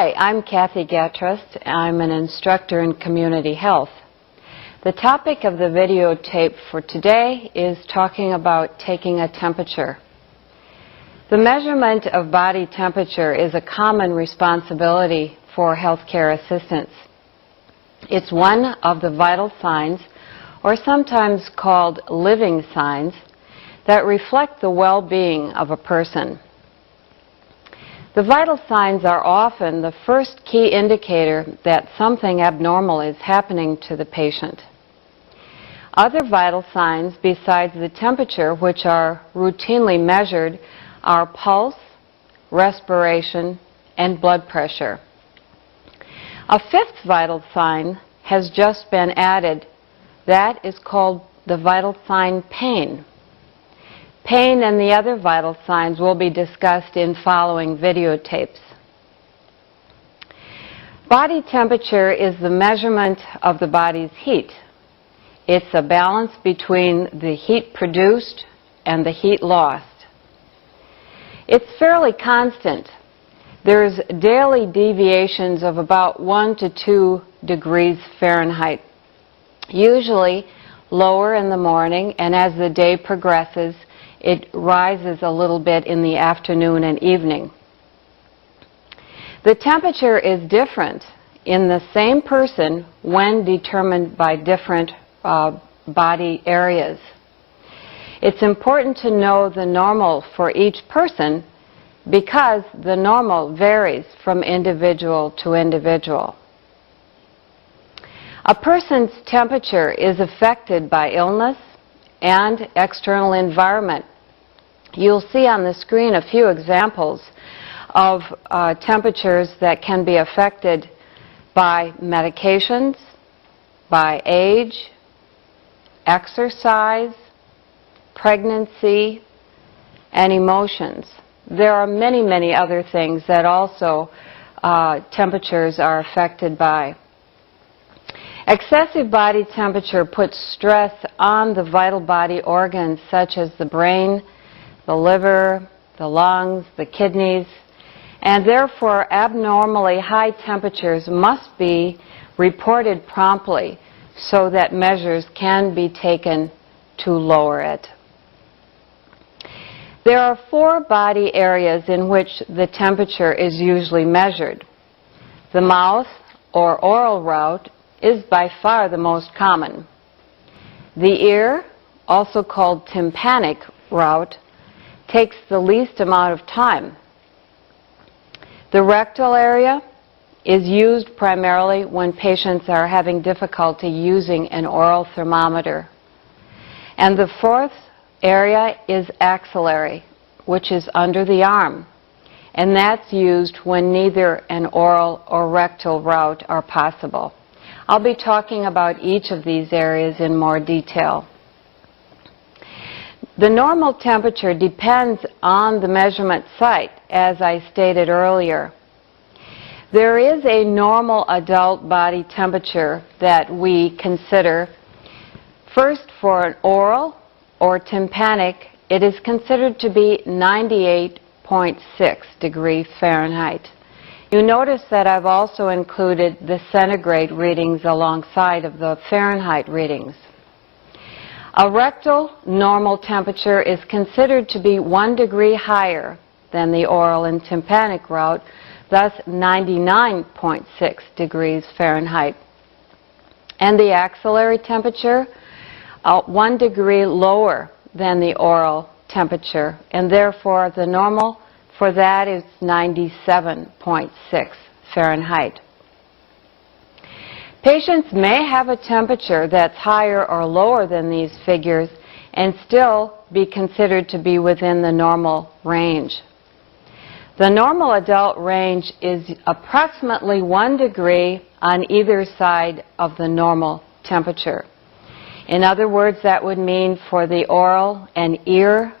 Hi, I'm Kathy Gatrust. I'm an instructor in community health. The topic of the videotape for today is talking about taking a temperature. The measurement of body temperature is a common responsibility for healthcare assistants. It's one of the vital signs, or sometimes called living signs, that reflect the well-being of a person. The vital signs are often the first key indicator that something abnormal is happening to the patient. Other vital signs besides the temperature, which are routinely measured, are pulse, respiration, and blood pressure. A fifth vital sign has just been added. That is called the vital sign pain. Pain and the other vital signs will be discussed in following videotapes. Body temperature is the measurement of the body's heat. It's a balance between the heat produced and the heat lost. It's fairly constant. There's daily deviations of about 1 to 2 degrees Fahrenheit, usually lower in the morning, and as the day progresses, it rises a little bit in the afternoon and evening. The temperature is different in the same person when determined by different body areas. It's important to know the normal for each person because the normal varies from individual to individual. A person's temperature is affected by illness and external environment. You'll see on the screen a few examples of temperatures that can be affected by medications, by age, exercise, pregnancy, and emotions. There are many, many other things that also temperatures are affected by. Excessive body temperature puts stress on the vital body organs such as the brain, the liver, the lungs, the kidneys, and therefore abnormally high temperatures must be reported promptly so that measures can be taken to lower it. There are 4 body areas in which the temperature is usually measured. The mouth or oral route is by far the most common. The ear, also called tympanic route, takes the least amount of time. The rectal area is used primarily when patients are having difficulty using an oral thermometer. And the 4th area is axillary, which is under the arm, and that's used when neither an oral or rectal route are possible. I'll be talking about each of these areas in more detail. The normal temperature depends on the measurement site, as I stated earlier. There is a normal adult body temperature that we consider. First, for an oral or tympanic, it is considered to be 98.6 degrees Fahrenheit. You notice that I've also included the centigrade readings alongside of the Fahrenheit readings. A rectal normal temperature is considered to be 1 degree higher than the oral and tympanic route, thus 99.6 degrees Fahrenheit. And the axillary temperature, 1 degree lower than the oral temperature, and therefore the normal for that is 97.6 Fahrenheit. Patients may have a temperature that's higher or lower than these figures and still be considered to be within the normal range. The normal adult range is approximately 1 degree on either side of the normal temperature. In other words, that would mean for the oral and ear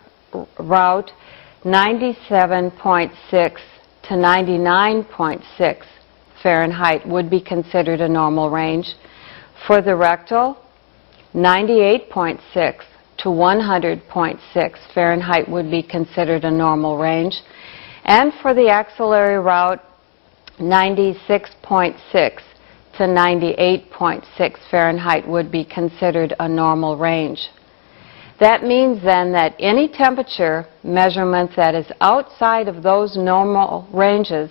route, 97.6 to 99.6 Fahrenheit would be considered a normal range. For the rectal, 98.6 to 100.6 Fahrenheit would be considered a normal range. And for the axillary route, 96.6 to 98.6 Fahrenheit would be considered a normal range. That means then that any temperature measurement that is outside of those normal ranges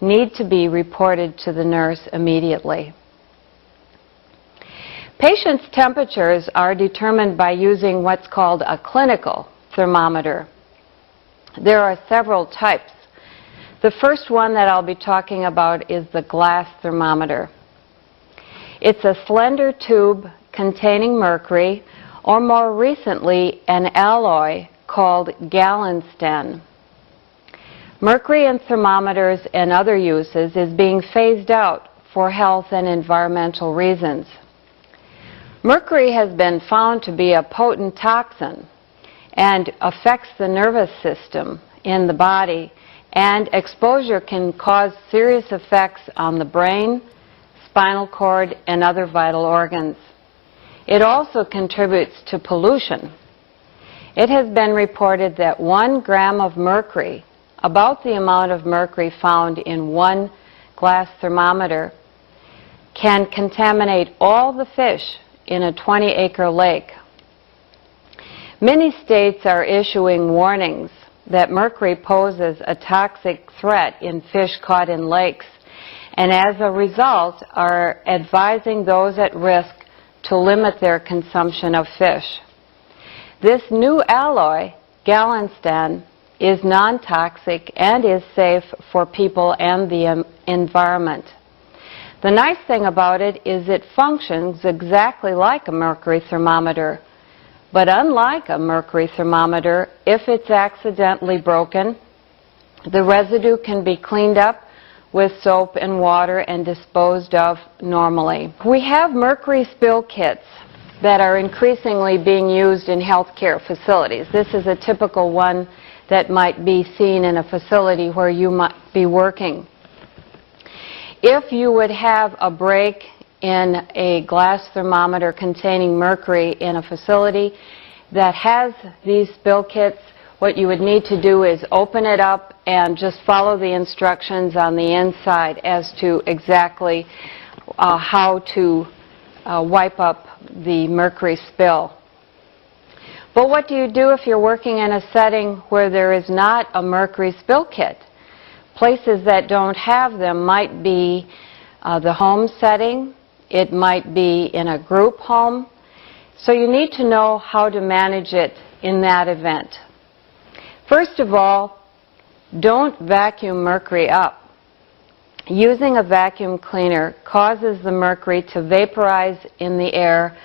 need to be reported to the nurse immediately. Patients' temperatures are determined by using what's called a clinical thermometer. There are several types. The first one that I'll be talking about is the glass thermometer. It's a slender tube containing mercury, or more recently, an alloy called gallensten. Mercury in thermometers and other uses is being phased out for health and environmental reasons. Mercury has been found to be a potent toxin and affects the nervous system in the body, and exposure can cause serious effects on the brain, spinal cord, and other vital organs. It also contributes to pollution. It has been reported that 1 gram of mercury, about the amount of mercury found in 1 glass thermometer, can contaminate all the fish in a 20-acre lake. Many states are issuing warnings that mercury poses a toxic threat in fish caught in lakes, and as a result are advising those at risk to limit their consumption of fish. This new alloy, gallensten, is non-toxic and is safe for people and the environment. The nice thing about it is it functions exactly like a mercury thermometer. But unlike a mercury thermometer, if it's accidentally broken, the residue can be cleaned up with soap and water and disposed of normally. We have mercury spill kits that are increasingly being used in healthcare facilities. This is a typical one that might be seen in a facility where you might be working. If you would have a break in a glass thermometer containing mercury in a facility that has these spill kits, what you would need to do is open it up and just follow the instructions on the inside as to exactly how to wipe up the mercury spill. But what do you do if you're working in a setting where there is not a mercury spill kit? Places that don't have them might be the home setting, it might be in a group home, so you need to know how to manage it in that event. First of all, don't vacuum mercury up. Using a vacuum cleaner causes the mercury to vaporize in the air,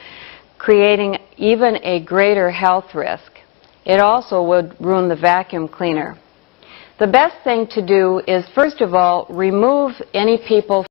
creating even a greater health risk. It also would ruin the vacuum cleaner. The best thing to do is, first of all, remove any people